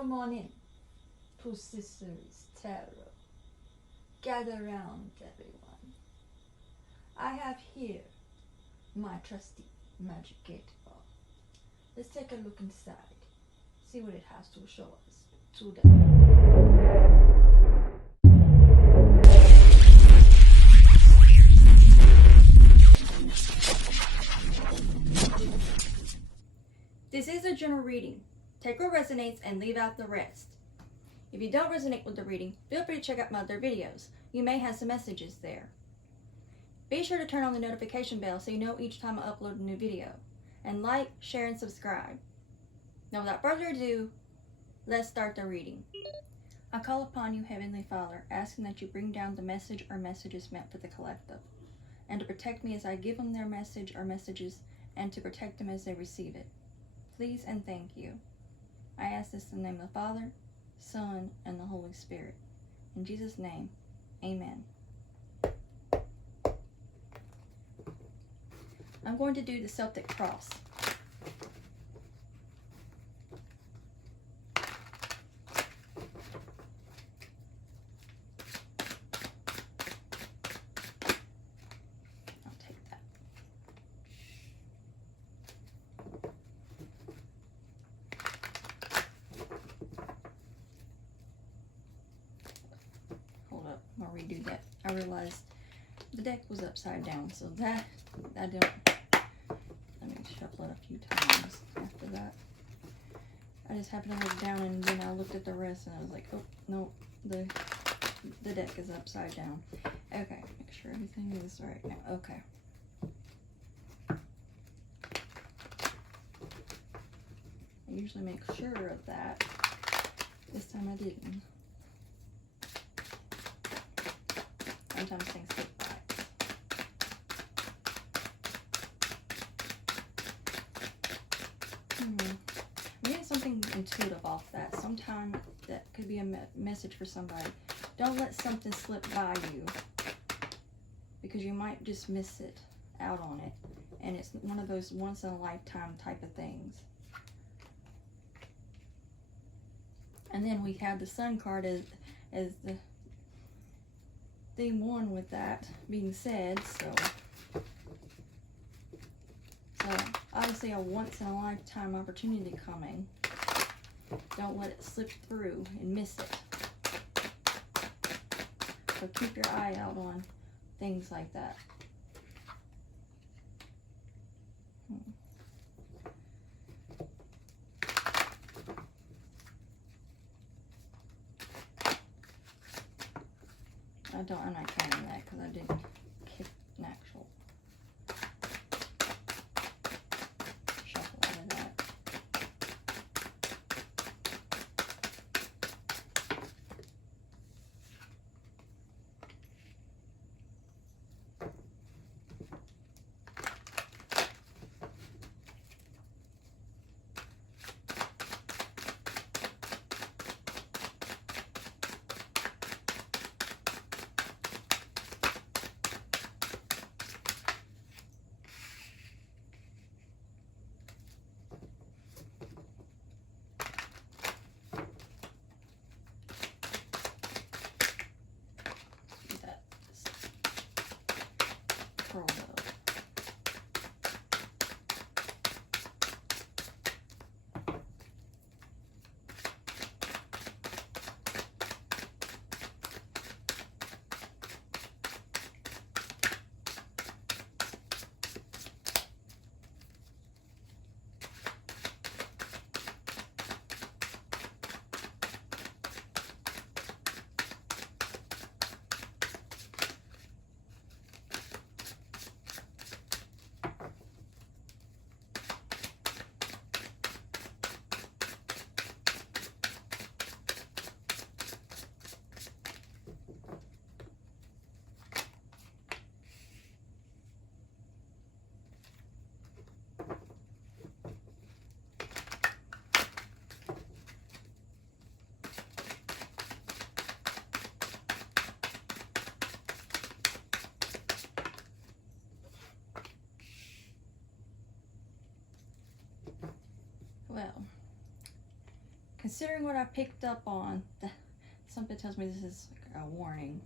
Come on in to Sister's Tarot. Gather round, everyone. I have here my trusty magic 8-ball. Let's take a look inside, see what it has to show us today. This is a general reading. Take what resonates and leave out the rest. If you don't resonate with the reading, feel free to check out my other videos. You may have some messages there. Be sure to turn on the notification bell so you know each time I upload a new video. And like, share, and subscribe. Now without further ado, let's start the reading. I call upon you, Heavenly Father, asking that you bring down the message or messages meant for the collective, and to protect me as I give them their message or messages, and to protect them as they receive it. Please and thank you. I ask this in the name of the Father, Son, and the Holy Spirit. In Jesus' name, amen. I'm going to do the Celtic cross. I'll take that. Hold up, I'll redo that. I realized the deck was upside down, so that I don't. Let me shuffle it a few times after that. I just happened to look down and then I looked at the rest and I was like, oh no, the deck is upside down. Okay, make sure everything is right now. Okay. I usually make sure of that. This time I didn't. Sometimes things slip by. I'm getting something intuitive off that. Sometimes that could be a message for somebody. Don't let something slip by you, because you might just miss it out on it. And it's one of those once in a lifetime type of things. And then we have the Sun card as the theme one with that being said, so obviously a once in a lifetime opportunity coming. Don't let it slip through and miss it. So keep your eye out on things like that. I'm not counting that because I didn't kick an actual shuffle out of that. considering what I picked up on, something tells me this is like a warning.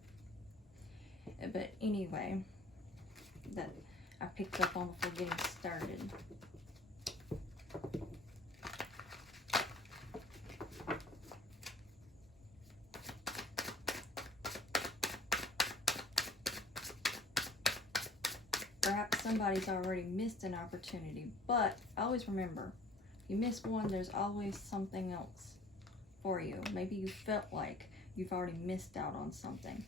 But anyway, that I picked up on before getting started. Perhaps somebody's already missed an opportunity, but always remember, if you miss one, there's always something else for you. Maybe you felt like you've already missed out on something.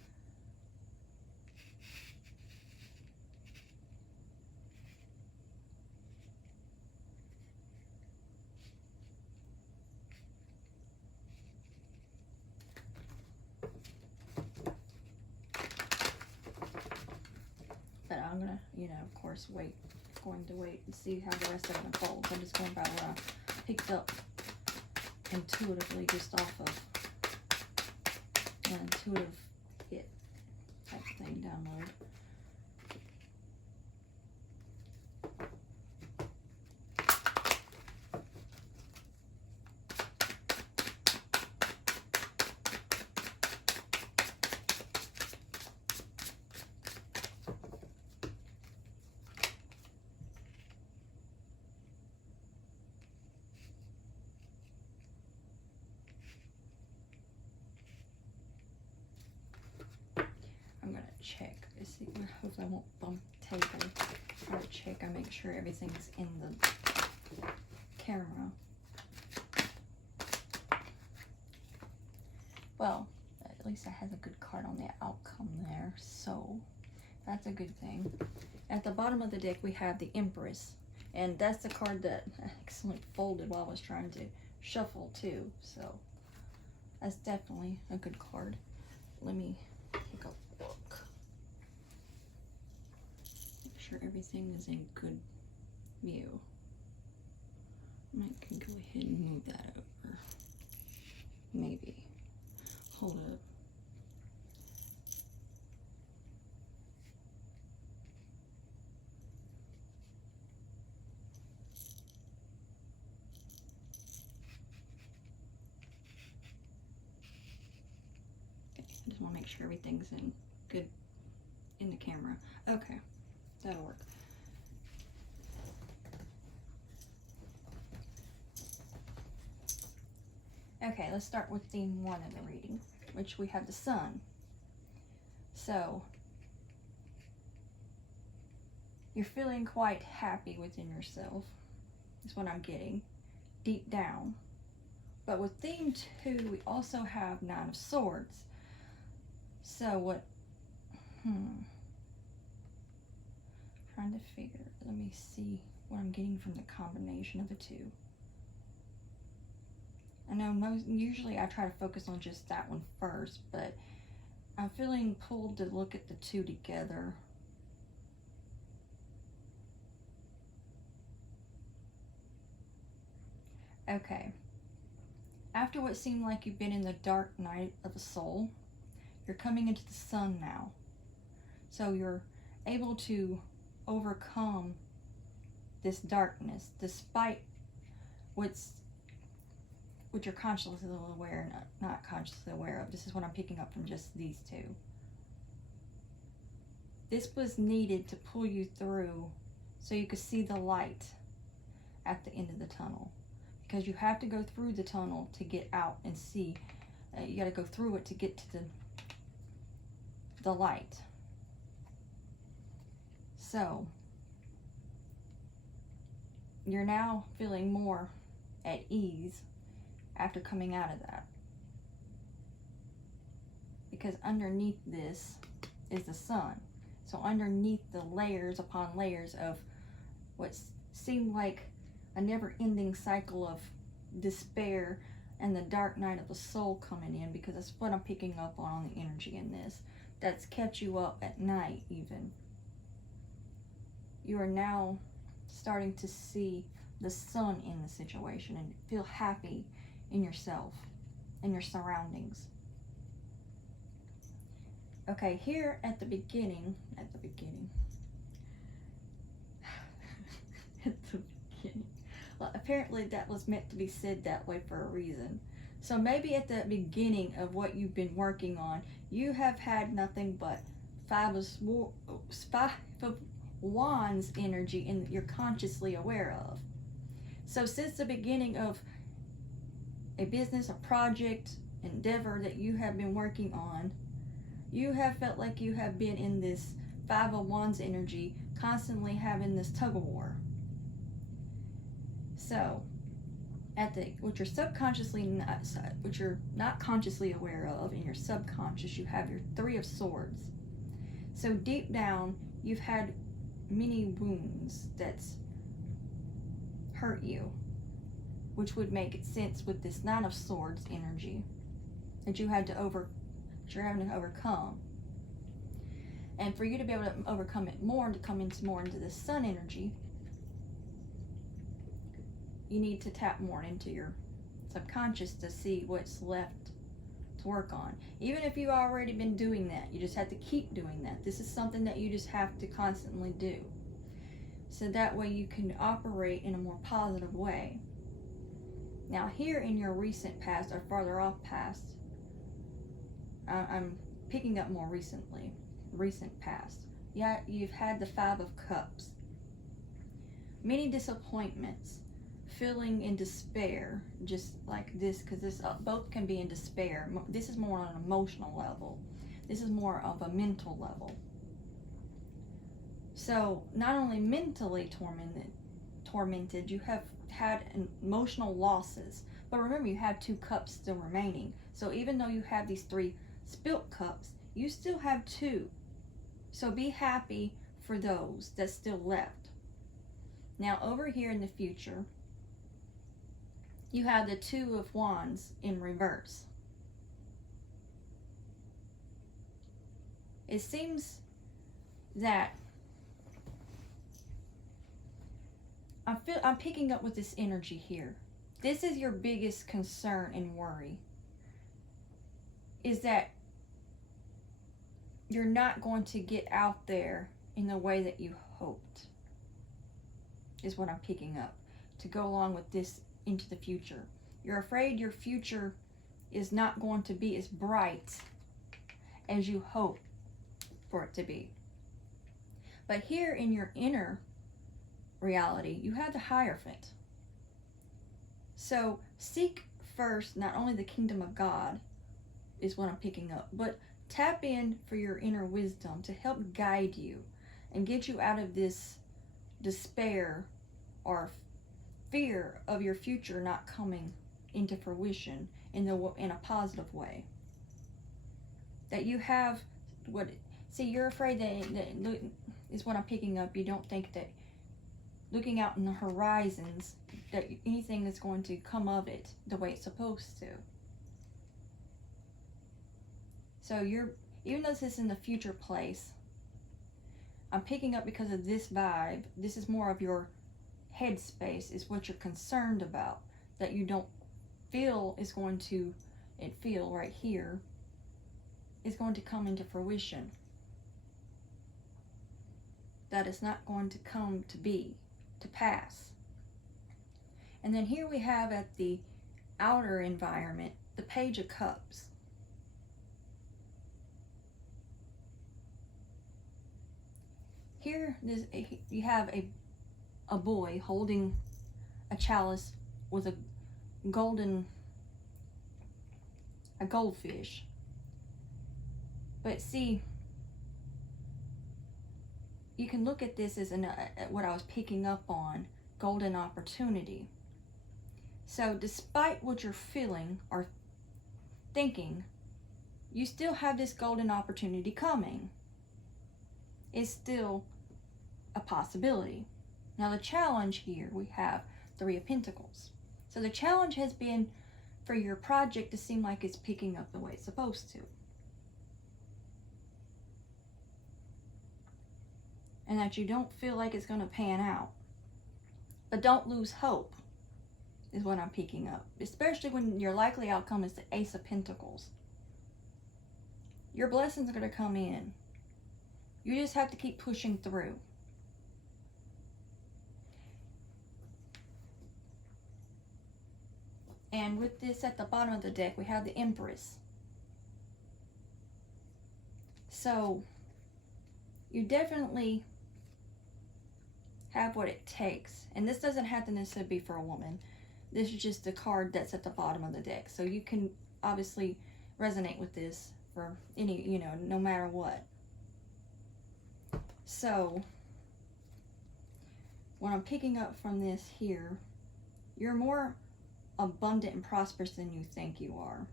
But I'm gonna, of course, going to wait and see how the rest of it unfolds. I'm just going by what I picked up intuitively, just off of an intuitive hit type thing download. I'm gonna check. See, hopefully I won't bump the table. Try to check. I make sure everything's in the camera. Well, at least I have a good card on the outcome there, so that's a good thing. At the bottom of the deck, we have the Empress, and that's the card that actually folded while I was trying to shuffle too. So that's definitely a good card. Let me take a look. Make sure everything is in good view. I can go ahead and move that over. Maybe. Hold up. I just want to make sure everything's in good in the camera. Okay, that'll work. Okay, let's start with theme 1 of the reading, which we have the Sun. So, you're feeling quite happy within yourself, is what I'm getting, deep down. But with theme 2, we also have 9 of Swords. So what, trying to figure, let me see what I'm getting from the combination of the two. I know usually I try to focus on just that one first, but I'm feeling pulled to look at the two together. Okay. After what seemed like you've been in the dark night of the soul, you're coming into the sun now. So you're able to overcome this darkness despite what you're consciously aware, not consciously aware of. This is what I'm picking up from just these two. This was needed to pull you through so you could see the light at the end of the tunnel. Because you have to go through the tunnel to get out and see. You got to go through it to get to the light. So, you're now feeling more at ease after coming out of that. Because underneath this is the sun. So underneath the layers upon layers of what seemed like a never-ending cycle of despair and the dark night of the soul coming in, because that's what I'm picking up on the energy in this. That's kept you up at night even. You are now starting to see the sun in the situation and feel happy in yourself and your surroundings. Okay, here at the beginning, well, apparently that was meant to be said that way for a reason. So maybe at the beginning of what you've been working on, you have had nothing but five of wands energy and you're consciously aware of. So since the beginning of a business, a project, endeavor that you have been working on, you have felt like you have been in this five of wands energy, constantly having this tug of war. So what you're what you're not consciously aware of in your subconscious, you have your three of swords. So deep down, you've had many wounds that's hurt you, which would make sense with this nine of swords energy that you're having to overcome. And for you to be able to overcome it more and to come more into the sun energy, you need to tap more into your subconscious to see what's left to work on. Even if you've already been doing that, you just have to keep doing that. This is something that you just have to constantly do. So that way you can operate in a more positive way. Now here in your recent past or farther off past, I'm picking up more recent past. Yeah, you've had the Five of Cups. Many disappointments, feeling in despair, just like this, because this both can be in despair. This is more on an emotional level. This is more of a mental level. So not only mentally tormented, you have had emotional losses. But remember, you have two cups still remaining. So even though you have these three spilt cups, you still have two. So be happy for those that's still left. Now over here in the future, you have the Two of Wands in reverse. It seems that I'm picking up with this energy here. This is your biggest concern and worry, is that you're not going to get out there in the way that you hoped, is what I'm picking up, to go along with this into the future. You're afraid your future is not going to be as bright as you hope for it to be. But here in your inner reality, you have the Hierophant. So seek first not only the kingdom of God, is what I'm picking up, but tap in for your inner wisdom to help guide you and get you out of this despair or fear of your future not coming into fruition in a positive way. That you have you're afraid that is what I'm picking up. You don't think that looking out in the horizons that anything is going to come of it the way it's supposed to. So even though this is in the future place, I'm picking up because of this vibe. This is more of your headspace, is what you're concerned about, that you don't feel is going to, feel right here, is going to come into fruition. That is not going to come to pass. And then here we have at the outer environment, the Page of Cups. Here you have a boy holding a chalice with a goldfish. But see, you can look at this as what I was picking up on, golden opportunity. So despite what you're feeling or thinking, you still have this golden opportunity coming. It's still a possibility. Now the challenge here, we have Three of Pentacles. So the challenge has been for your project to seem like it's picking up the way it's supposed to. And that you don't feel like it's going to pan out. But don't lose hope, is what I'm picking up. Especially when your likely outcome is the Ace of Pentacles. Your blessings are going to come in. You just have to keep pushing through. And with this at the bottom of the deck, we have the Empress. So you definitely have what it takes. And this doesn't have to necessarily be for a woman. This is just the card that's at the bottom of the deck. So you can obviously resonate with this for any, no matter what. So what I'm picking up from this here, you're more abundant and prosperous than you think you are.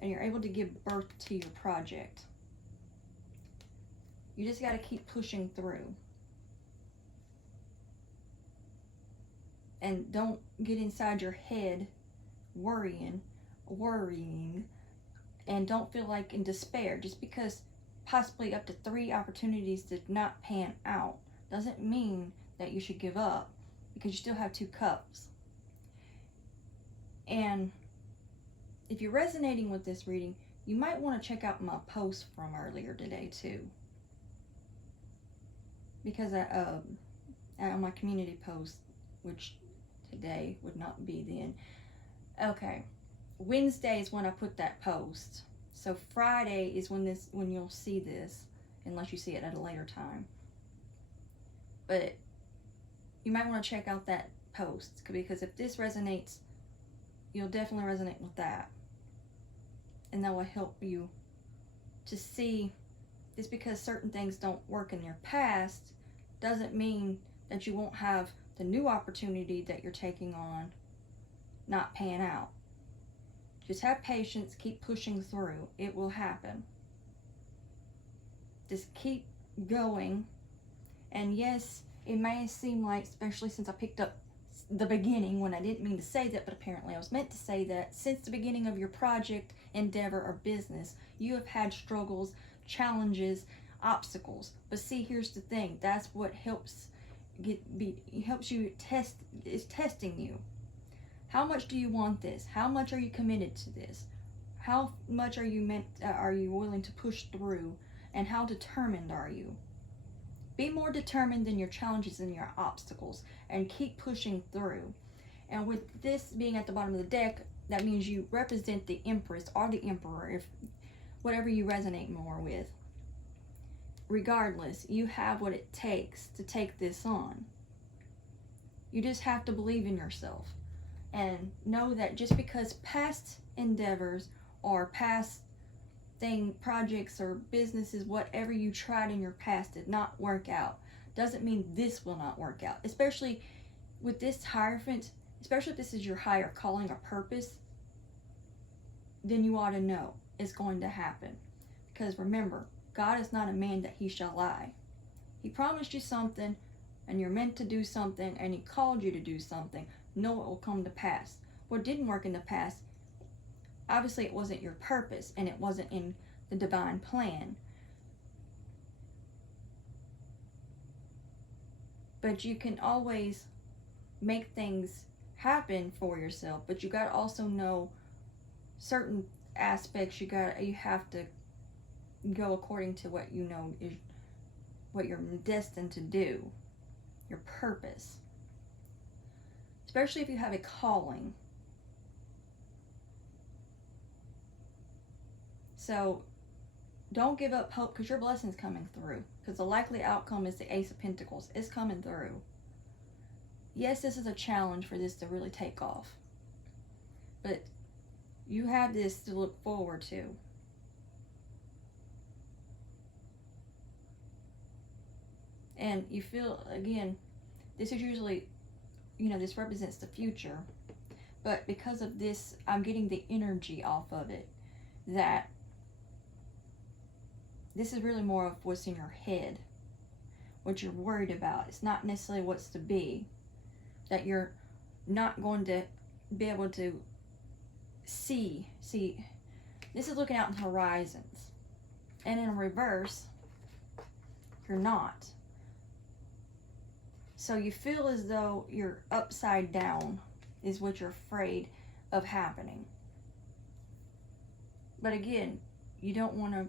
And you're able to give birth to your project. You just got to keep pushing through. And don't get inside your head worrying, and don't feel like in despair. Just because possibly up to 3 opportunities did not pan out doesn't mean that you should give up, because you still have 2 cups. And if you're resonating with this reading, you might want to check out my post from earlier today too, because on my community post, which today would not be then. Okay, Wednesday is when I put that post. So Friday is when you'll see this, unless you see it at a later time. But you might want to check out that post, because if this resonates, you'll definitely resonate with that. And that will help you to see, just because certain things don't work in your past doesn't mean that you won't have the new opportunity that you're taking on not pan out. Just have patience, keep pushing through. It will happen. Just keep going. And yes, it may seem like, especially since I picked up the beginning when I didn't mean to say that, but apparently I was meant to say that, since the beginning of your project, endeavor, or business, you have had struggles, challenges, obstacles. But see, here's the thing. That's what helps is testing you. How much do you want this? How much are you committed to this? How much are you willing to push through? And how determined are you? Be more determined than your challenges and your obstacles, and keep pushing through. And with this being at the bottom of the deck, that means you represent the Empress or the Emperor, if whatever you resonate more with. Regardless, you have what it takes to take this on. You just have to believe in yourself. And know that just because past endeavors or past projects or businesses, whatever you tried in your past did not work out, doesn't mean this will not work out. Especially with this Hierophant, especially if this is your higher calling or purpose, then you ought to know it's going to happen. Because remember, God is not a man that he shall lie. He promised you something, and you're meant to do something, and he called you to do something. Know it will come to pass. What didn't work in the past, obviously it wasn't your purpose, and it wasn't in the divine plan. But you can always make things happen for yourself, but you got to also know certain aspects. You have to go according to what you know is what you're destined to do, your purpose. Especially if you have a calling. So don't give up hope, because your blessing's coming through. Because the likely outcome is the Ace of Pentacles. It's coming through. Yes, this is a challenge for this to really take off. But you have this to look forward to. And you feel, again, this is usually, this represents the future. But because of this, I'm getting the energy off of it. That this is really more of what's in your head. What you're worried about. It's not necessarily what's to be. That you're not going to be able to see. See, this is looking out in horizons. And in reverse, you're not. So you feel as though you're upside down is what you're afraid of happening. But again, you don't want to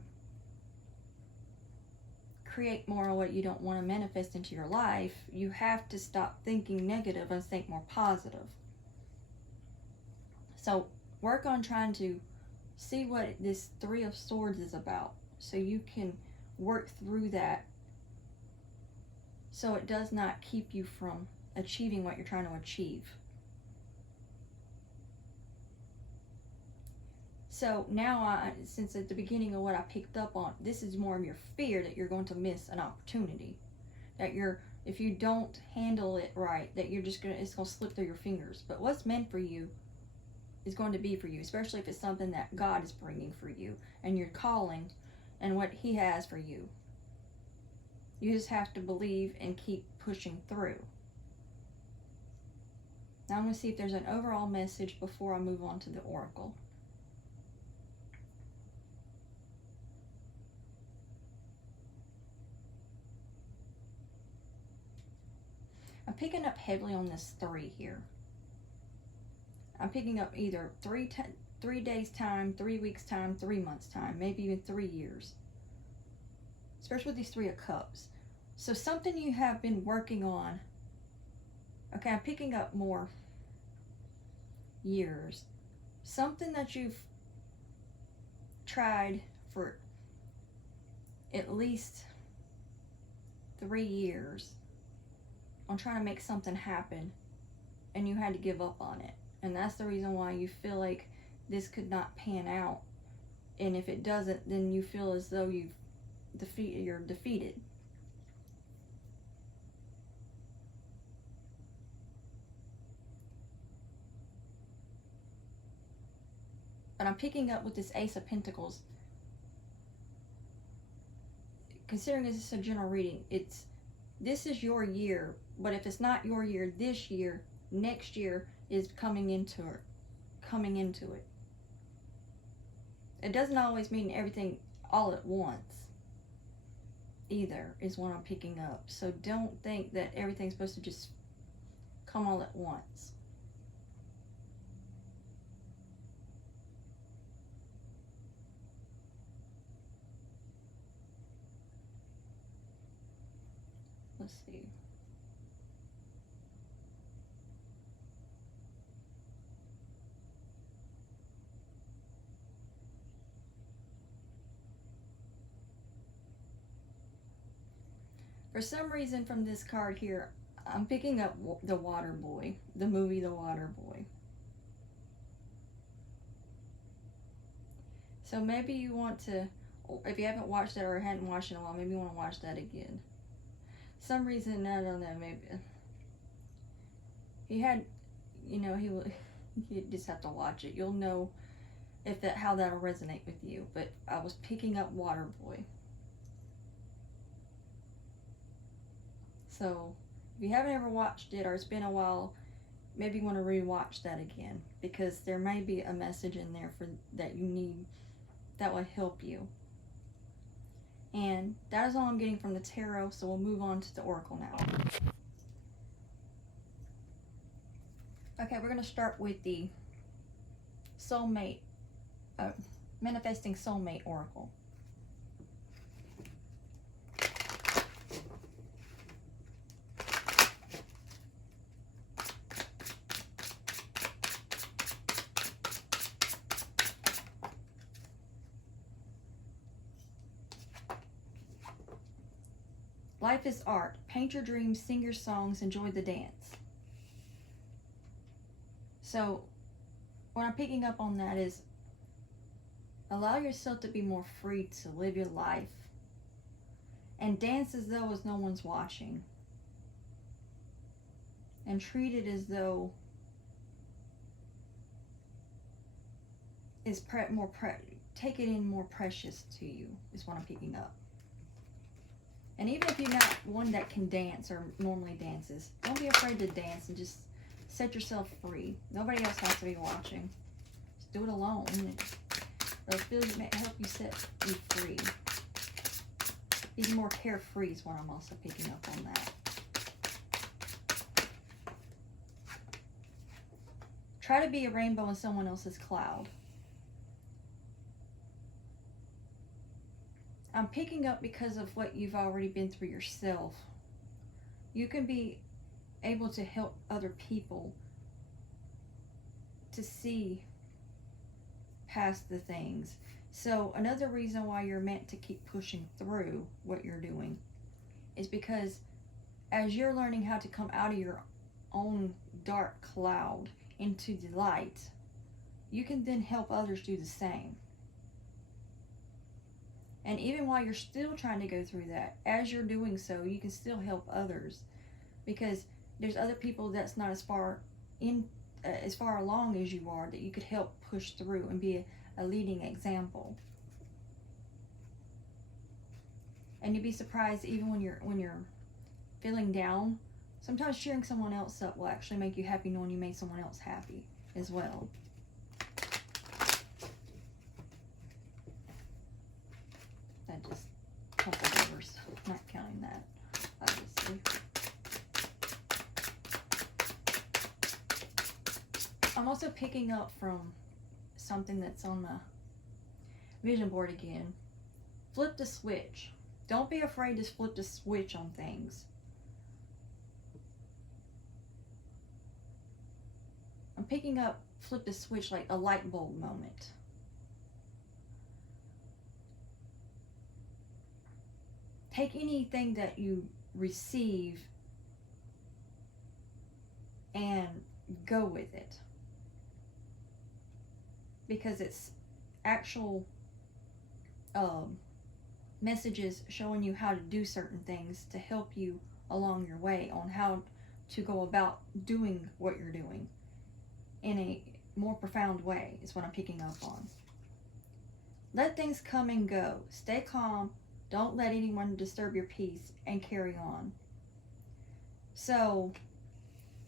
create more of what you don't want to manifest into your life. You have to stop thinking negative and think more positive. So work on trying to see what this Three of Swords is about, so you can work through that, so it does not keep you from achieving what you're trying to achieve. So now, since at the beginning of what I picked up on, this is more of your fear that you're going to miss an opportunity. That if you don't handle it right, that it's going to slip through your fingers. But what's meant for you is going to be for you, especially if it's something that God is bringing for you and your calling and what He has for you. You just have to believe and keep pushing through. Now I'm going to see if there's an overall message before I move on to the oracle. I'm picking up heavily on this 3 here. I'm picking up either 3 days time, 3 weeks time, 3 months time, maybe even 3 years. Especially with these 3 of Cups. So something you have been working on. Okay, I'm picking up more years. Something that you've tried for at least 3 years on trying to make something happen, and you had to give up on it. And that's the reason why you feel like this could not pan out. And if it doesn't, then you feel as though you're defeated. But I'm picking up with this Ace of Pentacles. Considering this is a general reading, this is your year. But if it's not your year this year, next year is coming into it. It doesn't always mean everything all at once either, is what I'm picking up. So don't think that everything's supposed to just come all at once. Let's see. For some reason from this card here, I'm picking up The Water Boy, the movie The Water Boy. So maybe you want to, if you haven't watched that or hadn't watched it in a while, maybe you want to watch that again. Some reason, I don't know, maybe he had, you just have to watch it. You'll know how that'll resonate with you. But I was picking up Water Boy. So if you haven't ever watched it or it's been a while, maybe you want to rewatch that again, because there may be a message in there that you need that will help you. And that is all I'm getting from the tarot, so we'll move on to the oracle now. Okay, we're going to start with the soulmate, manifesting soulmate oracle. Life is art. Paint your dreams, sing your songs, enjoy the dance. So what I'm picking up on that is, allow yourself to be more free to live your life and dance as though no one's watching, and treat it as though take it in more precious to you, is what I'm picking up. And even if you're not one that can dance or normally dances, don't be afraid to dance and just set yourself free. Nobody else has to be watching. Just do it alone. Those feelings may help you set you free. Be more carefree is what I'm also picking up on that. Try to be a rainbow in someone else's cloud. I'm picking up because of what you've already been through yourself. You can be able to help other people to see past the things. So another reason why you're meant to keep pushing through what you're doing is because as you're learning how to come out of your own dark cloud into the light, you can then help others do the same. And even while you're still trying to go through that, as you're doing so, you can still help others, because there's other people that's not as far along as you are, that you could help push through and be a leading example. And you'd be surprised, even when you're feeling down, sometimes cheering someone else up will actually make you happy, knowing you made someone else happy as well. That just tumbled over, so not counting that, obviously. I'm also picking up from something that's on the vision board again. Flip the switch. Don't be afraid to flip the switch on things. I'm picking up flip the switch like a light bulb moment. Take anything that you receive and go with it, because it's actual messages showing you how to do certain things to help you along your way on how to go about doing what you're doing in a more profound way, is what I'm picking up on. Let things come and go. Stay calm. Don't let anyone disturb your peace, and carry on. So,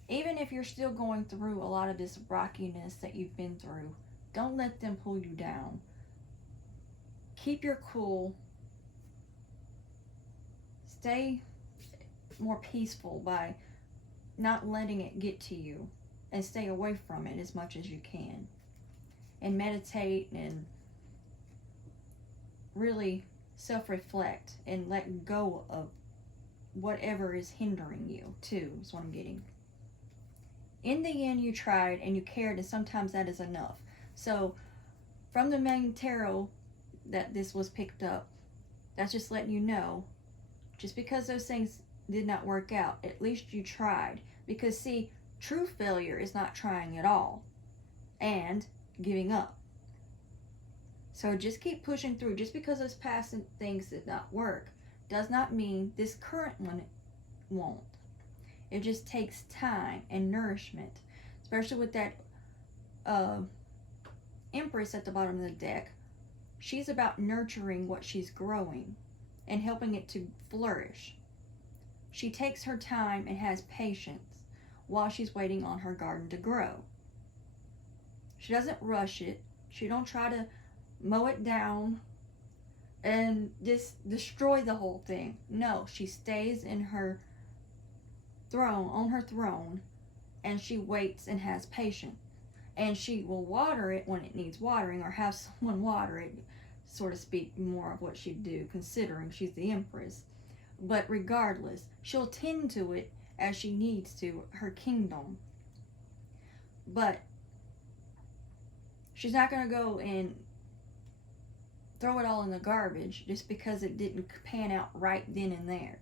even if you're still going through a lot of this rockiness that you've been through, don't let them pull you down. Keep your cool. Stay more peaceful by not letting it get to you, and stay away from it as much as you can. And meditate and really self-reflect and let go of whatever is hindering you too, is what I'm getting. In the end, you tried and you cared, and sometimes that is enough. So from the main tarot that this was picked up, that's just letting you know, just because those things did not work out, at least you tried. Because see, true failure is not trying at all and giving up. So just keep pushing through. Just because those past things did not work does not mean this current one won't. It just takes time and nourishment, especially with that Empress at the bottom of the deck. She's about nurturing what she's growing and helping it to flourish. She takes her time and has patience while she's waiting on her garden to grow. She doesn't rush it. She don't try to mow it down and just destroy the whole thing. No, she stays in her throne, on her throne, and she waits and has patience. And she will water it when it needs watering, or have someone water it, so to speak, more of what she'd do, considering she's the Empress. But regardless, she'll tend to it as she needs to, her kingdom. But she's not going to go and throw it all in the garbage just because it didn't pan out right then and there.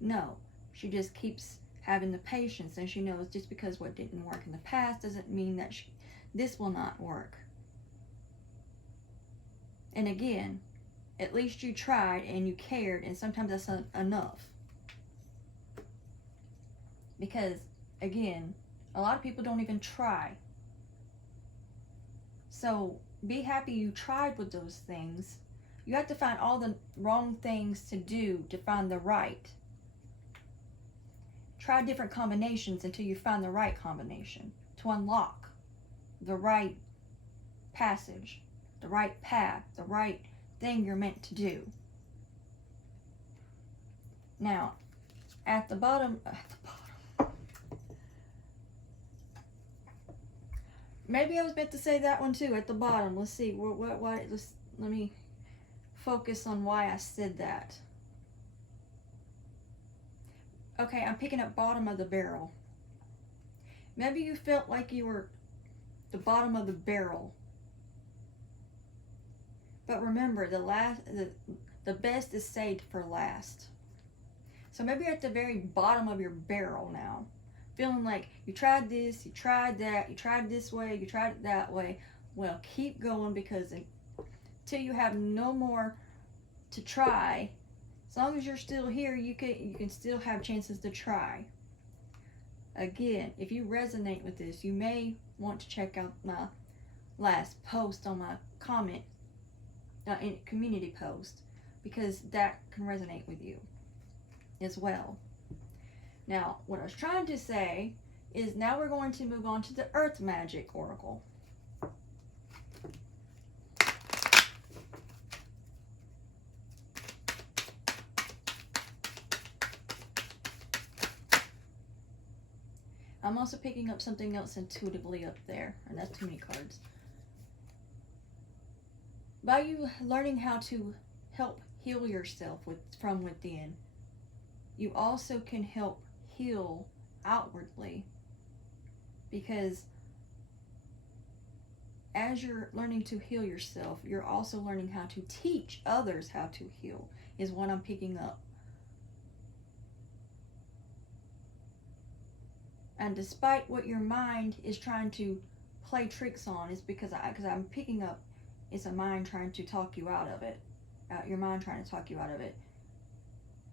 No, she just keeps having the patience, and she knows just because what didn't work in the past doesn't mean that this will not work. And again, at least you tried and you cared, and sometimes that's enough. Because, again, a lot of people don't even try. So, be happy you tried with those things. You have to find all the wrong things to do to find the right. Try different combinations until you find the right combination to unlock the right passage, the right path, the right thing you're meant to do. Now, at the bottom, maybe I was meant to say that one too, at the bottom. Let's see, let me focus on why I said that. Okay, I'm picking up bottom of the barrel. Maybe you felt like you were the bottom of the barrel But remember, the best is saved for last. So maybe you're at the very bottom of your barrel now, feeling like you tried this, you tried that, you tried it this way, you tried it that way. Well, keep going, because until you have no more to try, as long as you're still here, you can still have chances to try. Again, if you resonate with this, you may want to check out my last post on my comment in community post, because that can resonate with you as well. Now, what I was trying to say is, now we're going to move on to the Earth Magic Oracle. I'm also picking up something else intuitively up there, and that's too many cards. By you learning how to help heal yourself from within, you also can help heal outwardly, because as you're learning to heal yourself, you're also learning how to teach others how to heal, is what I'm picking up. And despite what your mind is trying to play tricks on, is because I'm picking up, it's a mind trying to talk you out of it. Your mind trying to talk you out of it.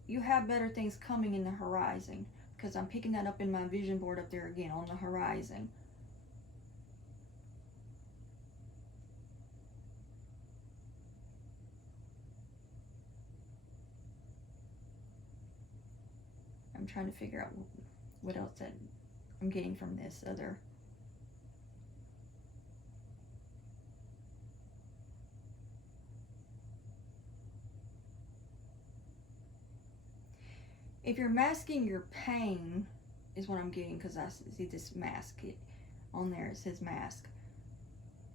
You have better things coming in the horizon, because I'm picking that up in my vision board up there again, on the horizon. I'm trying to figure out what else that I'm getting from this other. If you're masking your pain, is what I'm getting, because I see this mask on there. It says mask.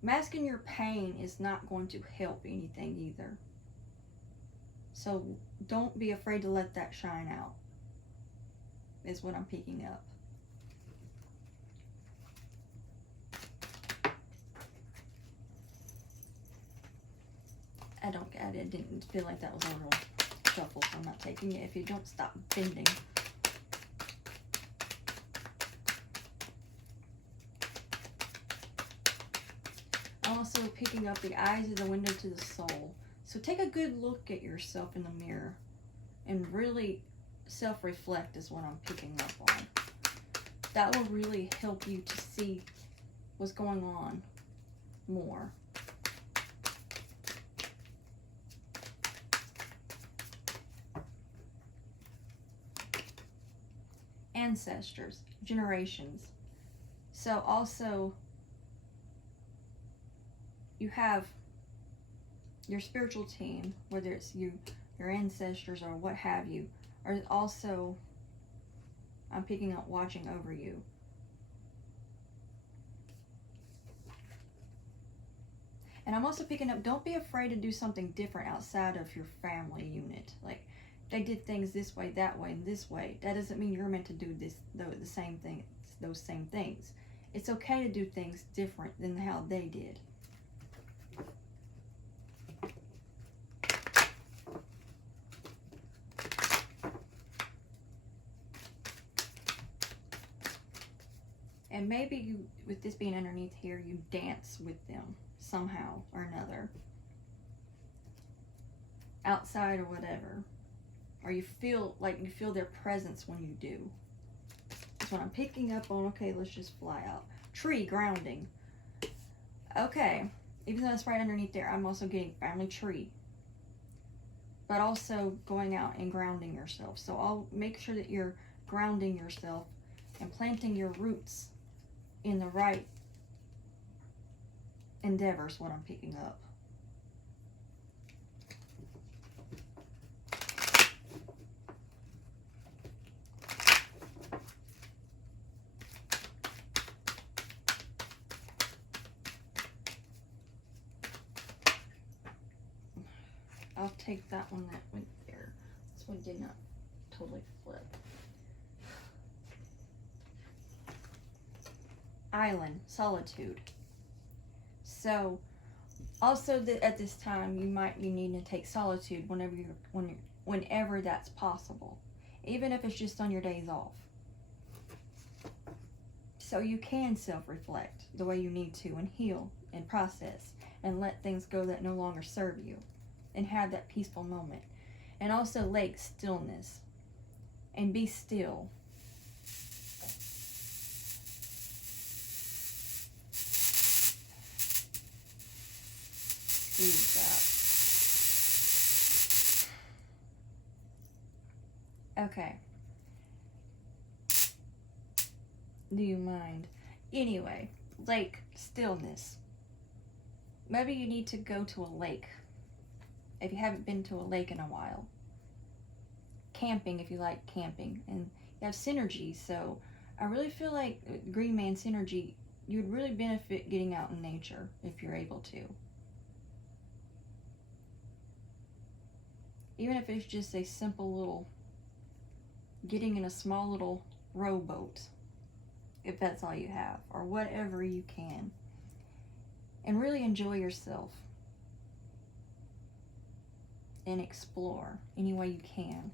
Masking your pain is not going to help anything either. So don't be afraid to let that shine out, is what I'm picking up. I didn't feel like that was a real shuffle, so I'm not taking it. If you don't stop bending. Also picking up the eyes are the window to the soul. So take a good look at yourself in the mirror and really self-reflect, is what I'm picking up on. That will really help you to see what's going on more. Ancestors, generations. So also, you have your spiritual team, whether it's your ancestors or what have you, are also, I'm picking up, watching over you. And I'm also picking up, don't be afraid to do something different outside of your family unit. Like, they did things this way, that way, and this way. That doesn't mean you're meant to do the same thing, those same things. It's okay to do things different than how they did. And maybe you, with this being underneath here, you dance with them somehow or another, outside or whatever. Or you feel their presence when you do. That's what I'm picking up on. Okay, let's just fly out. Tree, grounding. Okay, even though it's right underneath there, I'm also getting family tree. But also going out and grounding yourself. So I'll make sure that you're grounding yourself and planting your roots in the right endeavors, what I'm picking up. I'll take that one that went there. This one did not totally flip. Island, solitude. So Also, at this time, you might be needing to take solitude whenever that's possible, even if it's just on your days off. So you can self-reflect the way you need to and heal and process and let things go that no longer serve you and have that peaceful moment. And also lake stillness and be still. Excuse that. Okay. Do you mind? Anyway, lake stillness. Maybe you need to go to a lake if you haven't been to a lake in a while. Camping if you like camping. And you have synergy, so I really feel like Green Man synergy, you'd really benefit getting out in nature if you're able to. Even if it's just a simple little, getting in a small little rowboat, if that's all you have, or whatever you can. And really enjoy yourself. And explore any way you can.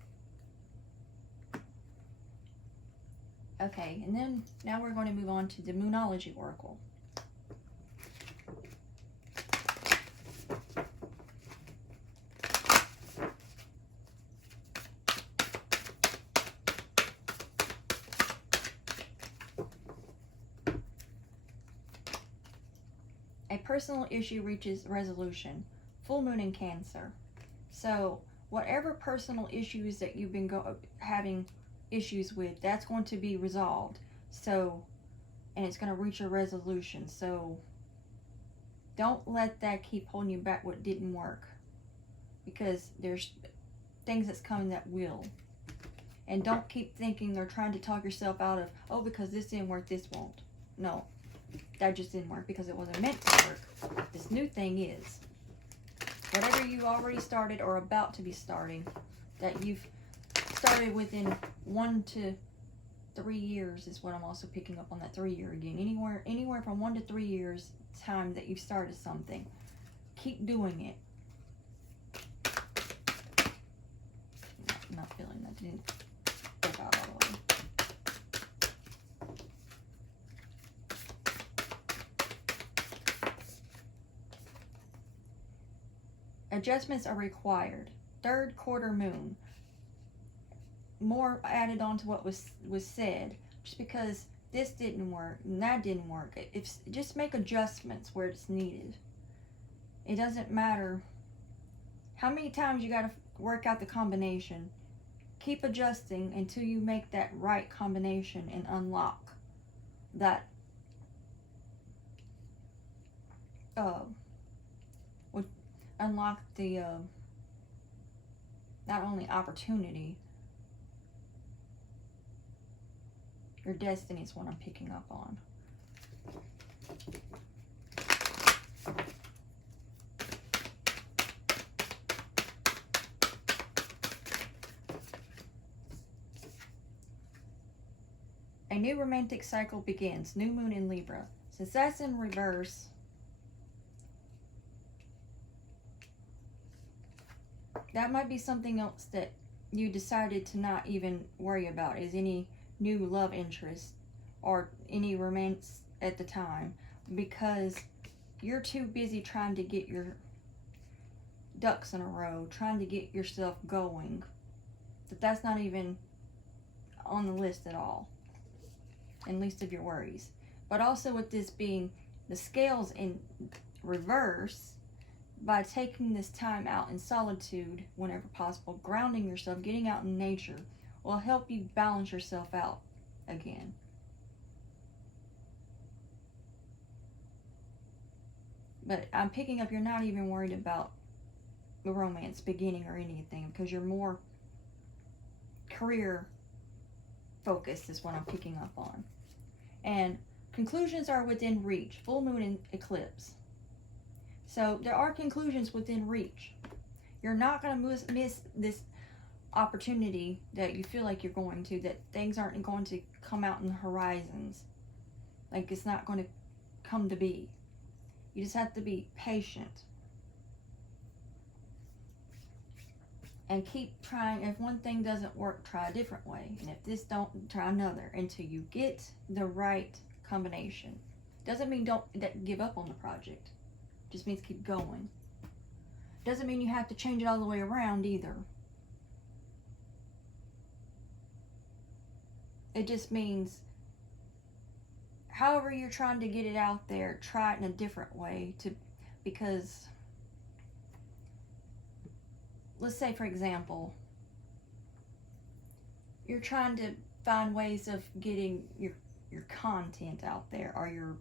Okay, and then now we're going to move on to the Moonology Oracle. A personal issue reaches resolution. Full moon in Cancer. So whatever personal issues that you've been having issues with, that's going to be resolved. So, and it's going to reach a resolution. So don't let that keep holding you back what didn't work, because there's things that's coming that will. And don't keep thinking or trying to talk yourself out of, oh, because this didn't work, this won't. No, that just didn't work because it wasn't meant to work. This new thing is. Whatever you already started or about to be starting, that you've started within 1 to 3 years is what I'm also picking up on, that 3 year again. Anywhere from 1 to 3 years time that you've started something. Keep doing it. Not feeling that. Didn't go out all the way. Adjustments are required. Third quarter moon. More added on to what was said. Just because this didn't work and that didn't work. Just make adjustments where it's needed. It doesn't matter how many times you got to work out the combination. Keep adjusting until you make that right combination and unlock that unlock the not only opportunity, your destiny is what I'm picking up on. A new romantic cycle begins. New moon in Libra. Since that's in reverse, that might be something else that you decided to not even worry about, is any new love interest or any romance at the time, because you're too busy trying to get your ducks in a row, trying to get yourself going, that's not even on the list at all, and least of your worries. But also with this being the scales in reverse, by taking this time out in solitude whenever possible, grounding yourself, getting out in nature, will help you balance yourself out again. But I'm picking up you're not even worried about the romance beginning or anything, because you're more career focused is what I'm picking up on. And conclusions are within reach. Full moon and eclipse. So there are conclusions within reach. You're not going to miss this opportunity that you feel like you're going to, that things aren't going to come out in the horizons. Like it's not going to come to be. You just have to be patient. And keep trying. If one thing doesn't work, try a different way. And if this don't, try another until you get the right combination. Doesn't mean don't give up on the project. Just means keep going. Doesn't mean you have to change it all the way around either. It just means however you're trying to get it out there, try it in a different way because let's say, for example, you're trying to find ways of getting your content out there, or your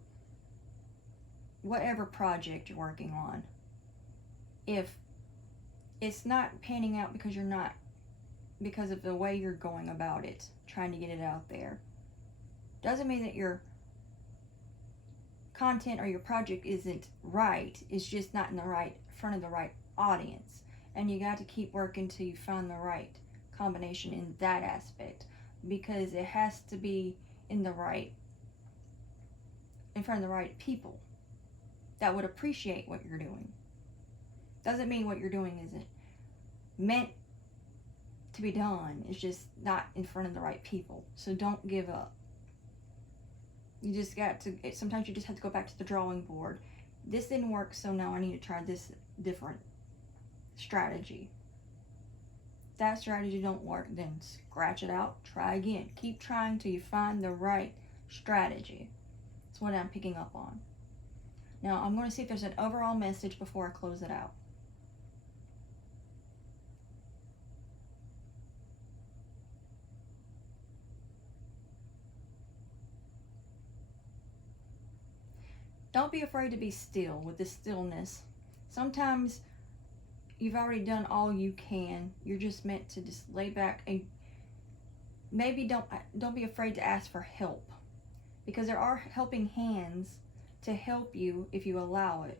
whatever project you're working on. If it's not panning out because of the way you're going about it, trying to get it out there, doesn't mean that your content or your project isn't right. It's just not in the right front of the right audience. And you got to keep working till you find the right combination in that aspect, because it has to be in front of the right people that would appreciate what you're doing. Doesn't mean what you're doing isn't meant to be done. It's just not in front of the right people. So don't give up. You just got to, sometimes you just have to go back to the drawing board. This didn't work, so now I need to try this different strategy. If that strategy don't work, then scratch it out, try again. Keep trying till you find the right strategy. That's what I'm picking up on. Now I'm going to see if there's an overall message before I close it out. Don't be afraid to be still with the stillness. Sometimes you've already done all you can. You're just meant to just lay back and maybe don't be afraid to ask for help, because there are helping hands to help you if you allow it.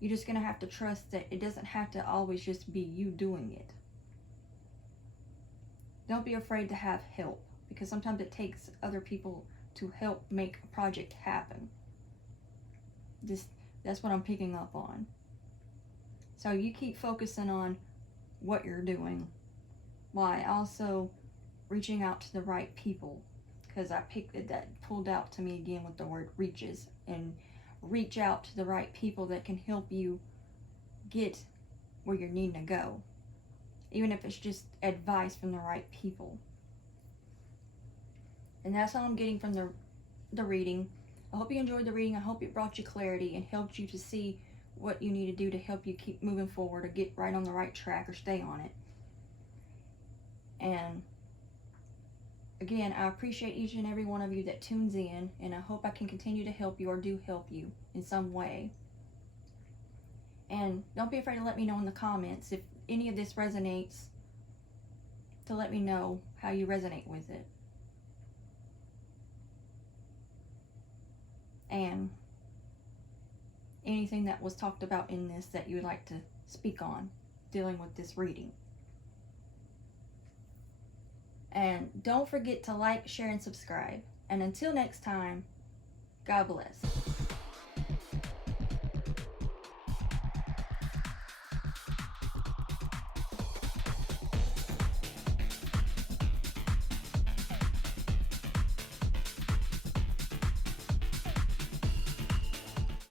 You're just going to have to trust that it doesn't have to always just be you doing it. Don't be afraid to have help, because sometimes it takes other people to help make a project happen. That's what I'm picking up on. So you keep focusing on what you're doing, while also reaching out to the right people, because I picked it, that pulled out to me again with the word reaches, and reach out to the right people that can help you get where you're needing to go, even if it's just advice from the right people. And that's all I'm getting from the reading. I hope you enjoyed the reading. I hope it brought you clarity and helped you to see what you need to do to help you keep moving forward or get right on the right track or stay on it. And again, I appreciate each and every one of you that tunes in, and I hope I can continue to help you or do help you in some way. And don't be afraid to let me know in the comments if any of this resonates, to let me know how you resonate with it. And anything that was talked about in this that you would like to speak on dealing with this reading. And don't forget to like, share, and subscribe. And until next time, God bless.